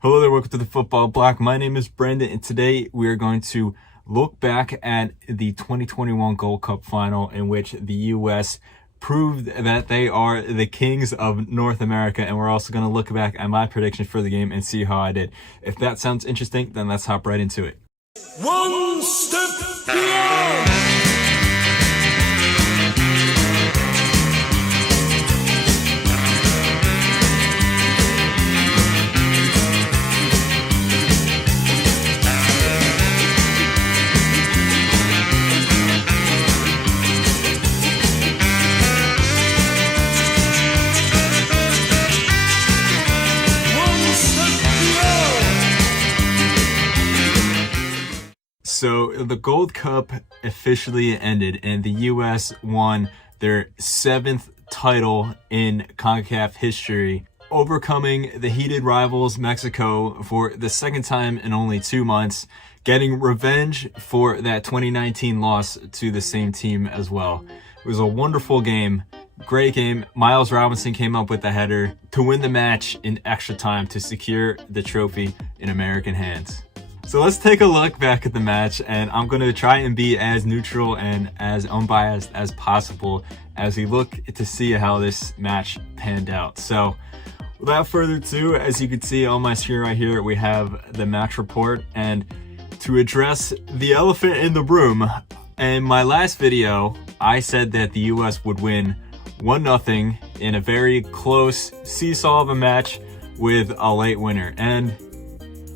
Hello there, welcome to the Football Bloc. My name is Brendan, and today we are going to look back at the 2021 Gold Cup final in which the U.S. proved that they are the kings of North America, and we're also going to look back at my predictions for the game and see how I did. If that sounds interesting, then let's hop right into it. One step beyond. So the Gold Cup officially ended and the U.S. won their 7th title in CONCACAF history, overcoming the heated rivals Mexico for the second time in only 2 months, getting revenge for that 2019 loss to the same team as well. It was a wonderful game, great game. Miles Robinson came up with the header to win the match in extra time to secure the trophy in American hands. So let's take a look back at the match, and I'm going to try and be as neutral and as unbiased as possible as we look to see how this match panned out. So without further ado, as you can see on my screen right here, we have the match report. And to address the elephant in the room, in my last video, I said that the US would win 1-0 in a very close seesaw of a match with a late winner. And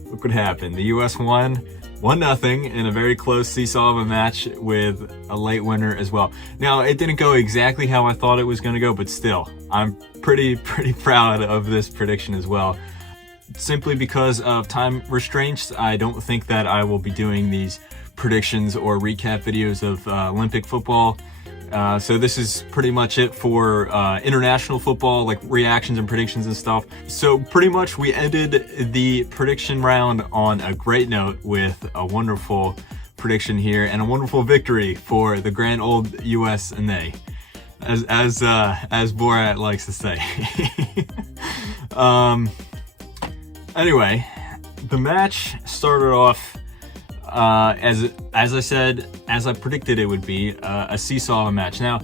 look what happened. The U.S. won 1-0 in a very close seesaw of a match with a late winner as well. Now, it didn't go exactly how I thought it was going to go, but still, I'm pretty proud of this prediction as well. Simply because of time restraints, I don't think that I will be doing these predictions or recap videos of Olympic football. So this is pretty much it for international football, like reactions and predictions and stuff. So pretty much we ended the prediction round on a great note with a wonderful prediction here and a wonderful victory for the grand old US and they, as Borat likes to say. Anyway, the match started off as I said, as I predicted it would be, a seesaw of a match. Now,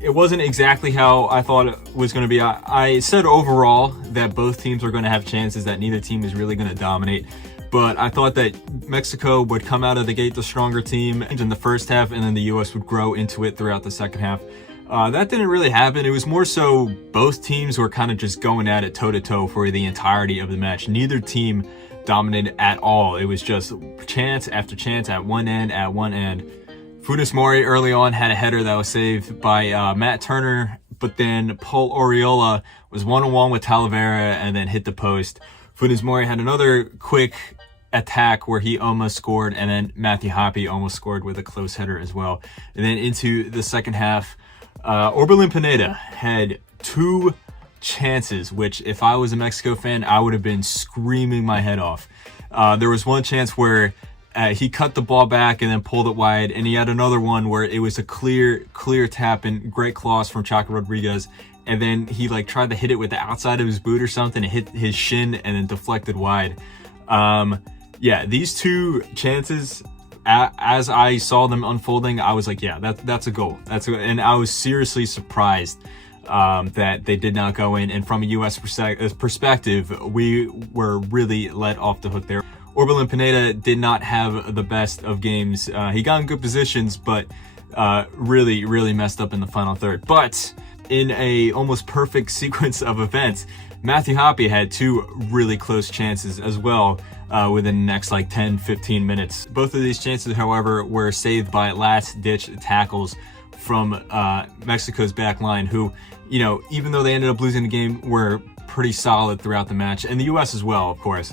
it wasn't exactly how I thought it was going to be. I said overall that both teams are going to have chances, that neither team is really going to dominate. But I thought that Mexico would come out of the gate the stronger team in the first half, and then the U.S. would grow into it throughout the second half. That didn't really happen. It was more so both teams were kind of just going at it toe-to-toe for the entirety of the match. Neither team dominated at all. It was just chance after chance at one end. Funes Mori early on had a header that was saved by Matt Turner, but then Paul Oriola was one-on-one with Talavera and then hit the post. Funes Mori had another quick attack where he almost scored, and then Matthew Hoppe almost scored with a close header as well. And then into the second half, Orbelin Pineda had 2 chances, which if I was a Mexico fan, I would have been screaming my head off. There was one chance where he cut the ball back and then pulled it wide, and he had another one where it was a clear tap and great claws from Chaco Rodriguez, and then he tried to hit it with the outside of his boot or something, and hit his shin and then deflected wide. Yeah, these 2 chances, as I saw them unfolding, I was like, yeah, that's a goal. And I was seriously surprised that they did not go in. And from a U.S. perspective, we were really let off the hook there. Orbelin Pineda did not have the best of games. He got in good positions, but really messed up in the final third. But in a almost perfect sequence of events, Matthew Hoppe had 2 really close chances as well within the next 10-15 minutes. Both of these chances, however, were saved by last-ditch tackles from Mexico's back line, who, even though they ended up losing the game, were pretty solid throughout the match, and the U.S. as well, of course.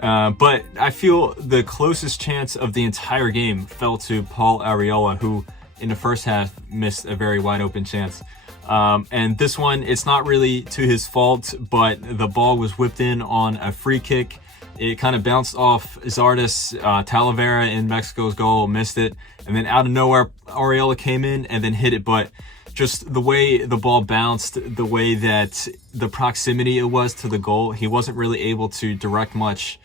But I feel the closest chance of the entire game fell to Paul Arriola, who in the first half missed a very wide open chance. And this one, it's not really to his fault, but the ball was whipped in on a free kick. It kind of bounced off Zardes. Talavera in Mexico's goal missed it, and then out of nowhere Arriola came in and then hit it. But just the way the ball bounced, the way that the proximity it was to the goal. He wasn't really able to direct much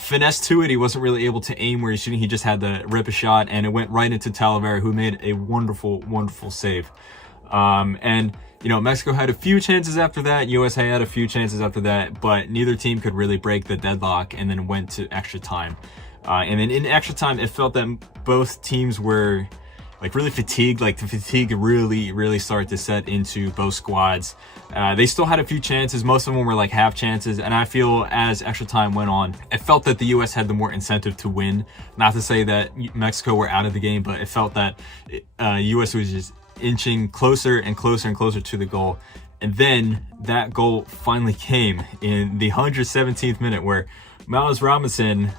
finesse to it. He wasn't really able to aim where he's shooting. He just had to rip a shot, and it went right into Talavera, who made a wonderful, wonderful save. And Mexico had a few chances after that. USA had a few chances after that, but neither team could really break the deadlock, and then went to extra time. And then in extra time, it felt that both teams were really fatigued. Like the fatigue really started to set into both squads. They still had a few chances. Most of them were like half chances. And I feel as extra time went on, it felt that the U.S. had the more incentive to win. Not to say that Mexico were out of the game, but it felt that U.S. was just inching closer and closer and closer to the goal. And then that goal finally came in the 117th minute, where Miles Robinson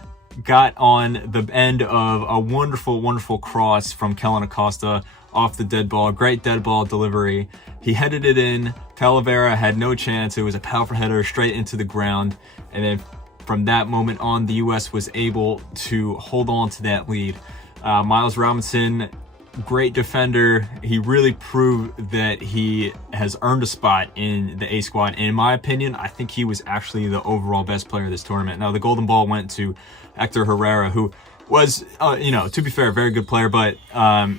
got on the end of a wonderful, wonderful cross from Kellen Acosta off the dead ball. Great dead ball delivery. He headed it in. Talavera had no chance. It was a powerful header straight into the ground. And then from that moment on, the U.S. was able to hold on to that lead. Miles Robinson, great defender. He really proved that he has earned a spot in the A squad. And in my opinion, I think he was actually the overall best player of this tournament. Now, the golden ball went to Hector Herrera, who was, to be fair, a very good player, but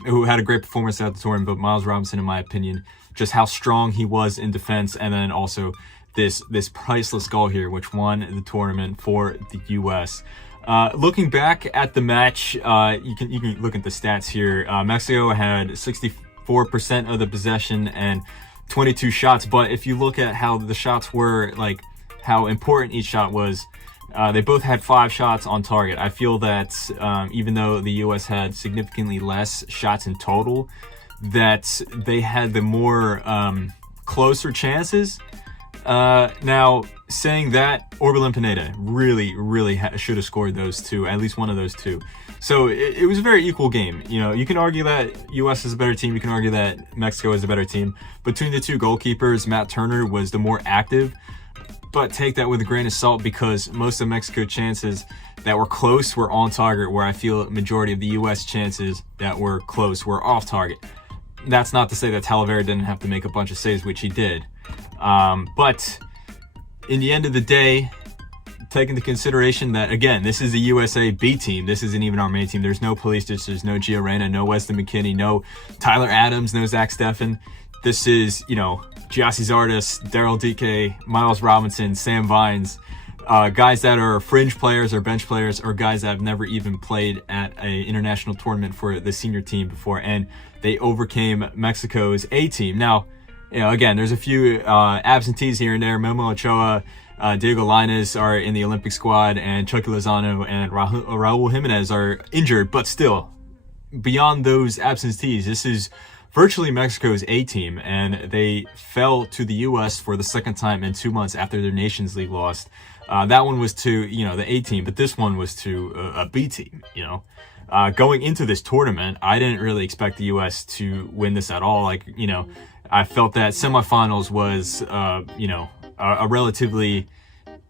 who had a great performance throughout the tournament. But Miles Robinson, in my opinion, just how strong he was in defense, and then also this priceless goal here, which won the tournament for the U.S. Looking back at the match, you can look at the stats here. Mexico had 64% of the possession and 22 shots. But if you look at how the shots were, like how important each shot was, they both had 5 shots on target. I feel that even though the U.S. had significantly less shots in total, that they had the more closer chances. Now, saying that, Orbelin Pineda really should have scored those two, at least one of those two. So it was a very equal game. You can argue that U.S. is a better team. You can argue that Mexico is a better team. Between the two goalkeepers, Matt Turner was the more active. But take that with a grain of salt, because most of Mexico chances that were close were on target, where I feel a majority of the U.S. chances that were close were off target. That's not to say that Talavera didn't have to make a bunch of saves, which he did. But in the end of the day, take into consideration that, again, this is the USA B team. This isn't even our main team. There's no Pulisic, there's no Gio Reyna, no Weston McKennie, no Tyler Adams, no Zach Steffen. This is, Giassi Zardes, Daryl Dike, Miles Robinson, Sam Vines, guys that are fringe players or bench players, or guys that have never even played at an international tournament for the senior team before, and they overcame Mexico's A team. Now, again, there's a few absentees here and there. Memo Ochoa, Diego Lainez are in the Olympic squad, and Chucky Lozano and Raul Jimenez are injured, but still, beyond those absentees, this is virtually Mexico's A team, and they fell to the U.S. for the second time in 2 months after their Nations League loss. That one was to, the A team, but this one was to a B team, Going into this tournament, I didn't really expect the U.S. to win this at all. I felt that semifinals was, a relatively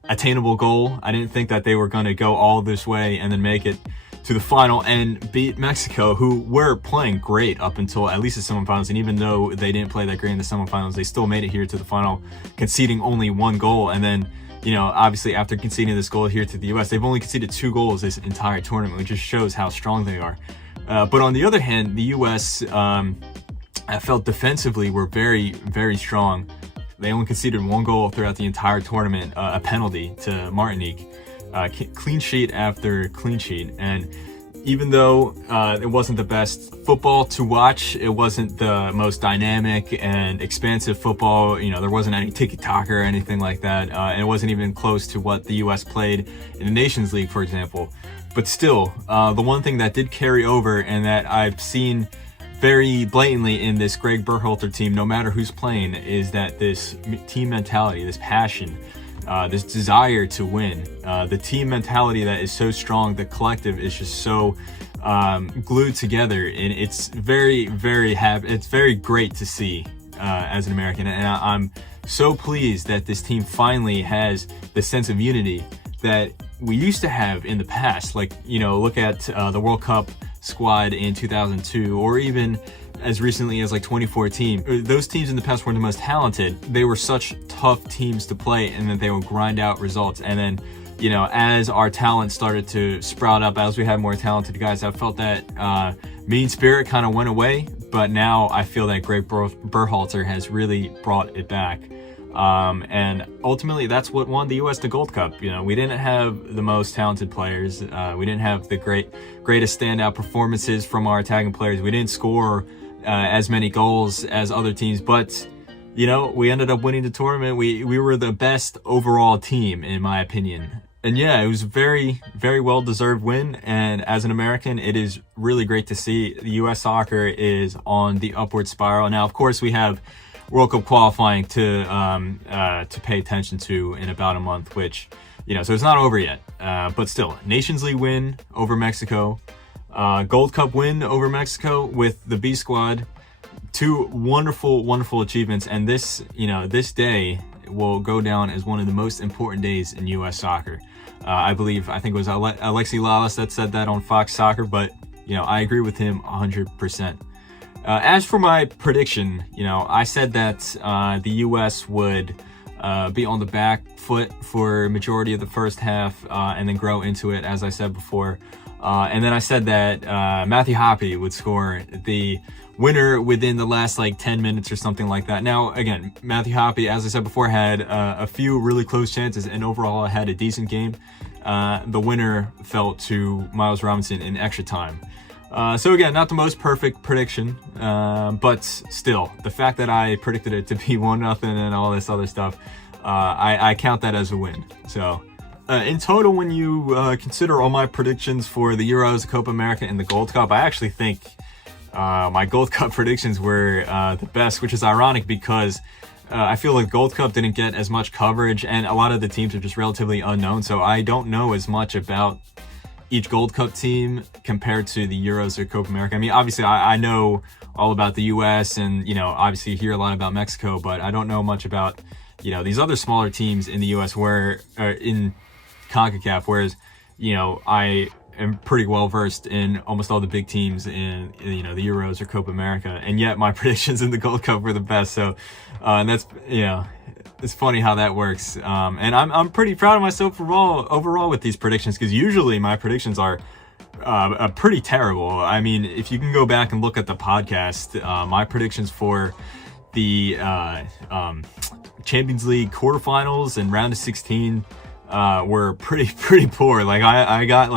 attainable goal. I didn't think that they were going to go all this way and then make it to the final and beat Mexico, who were playing great up until at least the semifinals. And even though they didn't play that great in the semifinals, they still made it here to the final, conceding only 1 goal. And then, obviously after conceding this goal here to the U.S., they've only conceded 2 goals this entire tournament, which just shows how strong they are. But on the other hand, the U.S., I felt defensively were very, very strong. They only conceded 1 goal throughout the entire tournament, a penalty to Martinique. Clean sheet after clean sheet. And even though it wasn't the best football to watch, it wasn't the most dynamic and expansive football. There wasn't any tiki-taka or anything like that. And it wasn't even close to what the U.S. played in the Nations League, for example. But still, the one thing that did carry over, and that I've seen very blatantly in this Greg Berhalter team, no matter who's playing, is that this team mentality, this passion, this desire to win, the team mentality that is so strong, the collective is just so glued together, and it's very, very it's very great to see as an American. And I'm so pleased that this team finally has the sense of unity that we used to have in the past. Look at the World Cup squad in 2002, or even as recently as like 2014. Those teams in the past weren't the most talented. They were such tough teams to play, and that they would grind out results. And then, as our talent started to sprout up, as we had more talented guys, I felt that mean spirit kind of went away. But now I feel that Greg Berhalter has really brought it back. And ultimately, that's what won the U.S. the Gold Cup. We didn't have the most talented players. We didn't have the greatest standout performances from our attacking players. We didn't score as many goals as other teams, but we ended up winning the tournament. We were the best overall team, in my opinion. And yeah, it was a very, very well-deserved win. And as an American, it is really great to see the U.S. soccer is on the upward spiral. Now, of course, we have World Cup qualifying to pay attention to in about a month, which, so it's not over yet. But still, Nations League win over Mexico, Gold Cup win over Mexico with the B squad. Two wonderful, wonderful achievements. And this day will go down as one of the most important days in U.S. soccer. I think it was Alexi Lalas that said that on Fox Soccer, but, I agree with him 100%. As for my prediction, I said that the U.S. would be on the back foot for a majority of the first half and then grow into it, as I said before. And then I said that Matthew Hoppe would score the winner within the last 10 minutes or something like that. Now, again, Matthew Hoppe, as I said before, had a few really close chances and overall had a decent game. The winner fell to Miles Robinson in extra time. So again, not the most perfect prediction, but still, the fact that I predicted it to be 1-0 and all this other stuff, I count that as a win. So in total, when you consider all my predictions for the Euros, the Copa America, and the Gold Cup, I actually think my Gold Cup predictions were the best, which is ironic because I feel like Gold Cup didn't get as much coverage, and a lot of the teams are just relatively unknown, so I don't know as much about each Gold Cup team compared to the Euros or Copa America. I mean, obviously, I know all about the U.S. and, obviously hear a lot about Mexico, but I don't know much about, these other smaller teams in the U.S. in CONCACAF, whereas, I am pretty well versed in almost all the big teams in, the Euros or Copa America, and yet my predictions in the Gold Cup were the best. So, and that's, it's funny how that works. And I'm pretty proud of myself overall with these predictions, because usually my predictions are pretty terrible. I mean, if you can go back and look at the podcast, my predictions for the Champions League quarterfinals and round of 16 were pretty poor. I got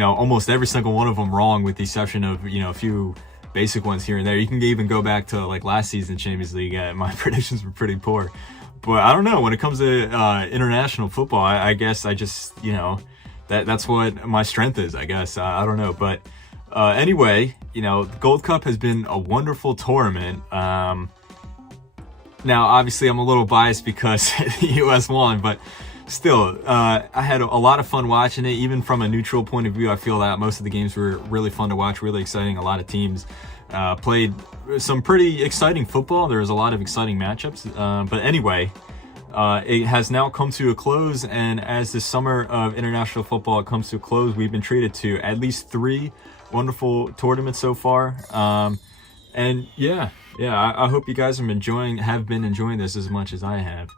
almost every single one of them wrong, with the exception of a few basic ones here and there. You can even go back to last season's Champions League. My predictions were pretty poor. But I don't know, when it comes to international football, I guess I just, that's what my strength is, I guess. I don't know. But anyway, the Gold Cup has been a wonderful tournament. Now, obviously, I'm a little biased because the U.S. won, but still, I had a lot of fun watching it. Even from a neutral point of view, I feel that most of the games were really fun to watch, really exciting. A lot of teams played some pretty exciting football. There was a lot of exciting matchups. But anyway, it has now come to a close, and as the summer of international football comes to a close, we've been treated to at least 3 wonderful tournaments so far. And I hope you guys have been enjoying this as much as I have.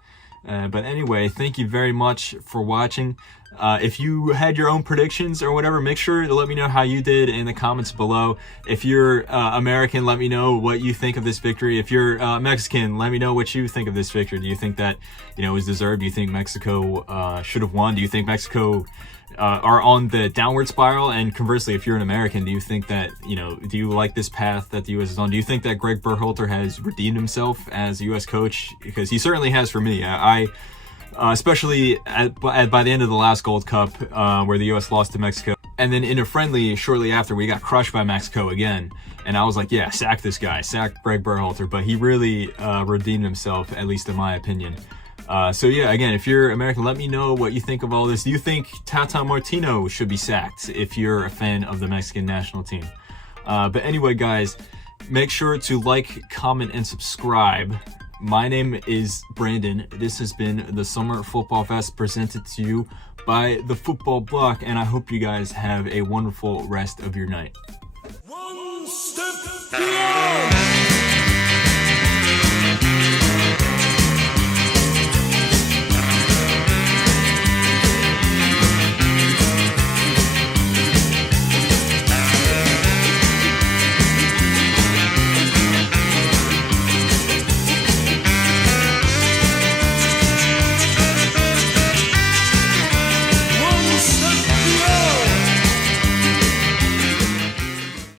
But anyway, thank you very much for watching. If you had your own predictions or whatever, make sure to let me know how you did in the comments below. If you're American, let me know what you think of this victory. If you're Mexican, let me know what you think of this victory. Do you think that it was deserved? Do you think Mexico should have won? Do you think Mexico are on the downward spiral? And conversely, if you're an American, do you think that do you like this path that the U.S. is on? Do you think that Greg Berhalter has redeemed himself as a U.S. coach? Because he certainly has for me. I especially by the end of the last Gold Cup, where the U.S. lost to Mexico, and then in a friendly shortly after, we got crushed by Mexico again, and I was like, yeah, sack this guy, sack Greg Berhalter. But he really redeemed himself, at least in my opinion. So yeah, again, if you're American, let me know what you think of all this. Do you think Tata Martino should be sacked if you're a fan of the Mexican national team? But anyway, guys, make sure to like, comment, and subscribe. My name is Brandon. This has been the Summer Football Fest presented to you by the Football Bloc, and I hope you guys have a wonderful rest of your night. beyond.